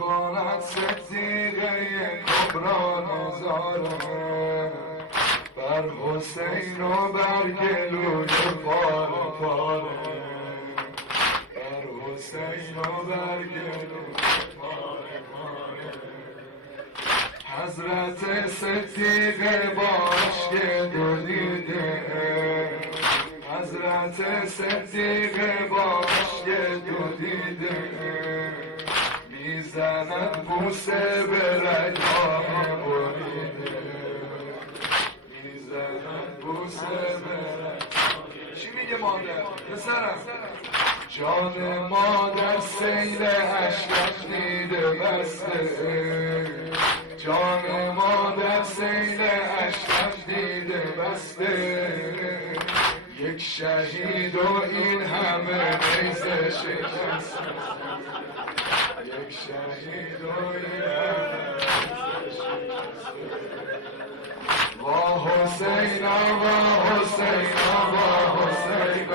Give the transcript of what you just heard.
کند ستیغه کبرا نظاره بر حسین و بر گلوی پاره پاره بر حسین و بر گلوی پاره پاره حضرت ستیغه باش که دویده حضرت ستیغه باش که دویده میزند بوسه به رگاه بریده میزند بوسه به رگاه. چی میگه مادر؟ پسرم جان مادر سیل عشقش دیده بسته جان مادر سیل عشقش دیده بسته یک شهید و این همه نیزه شکسته یک شهید و این همه و حسین و حسین و حسین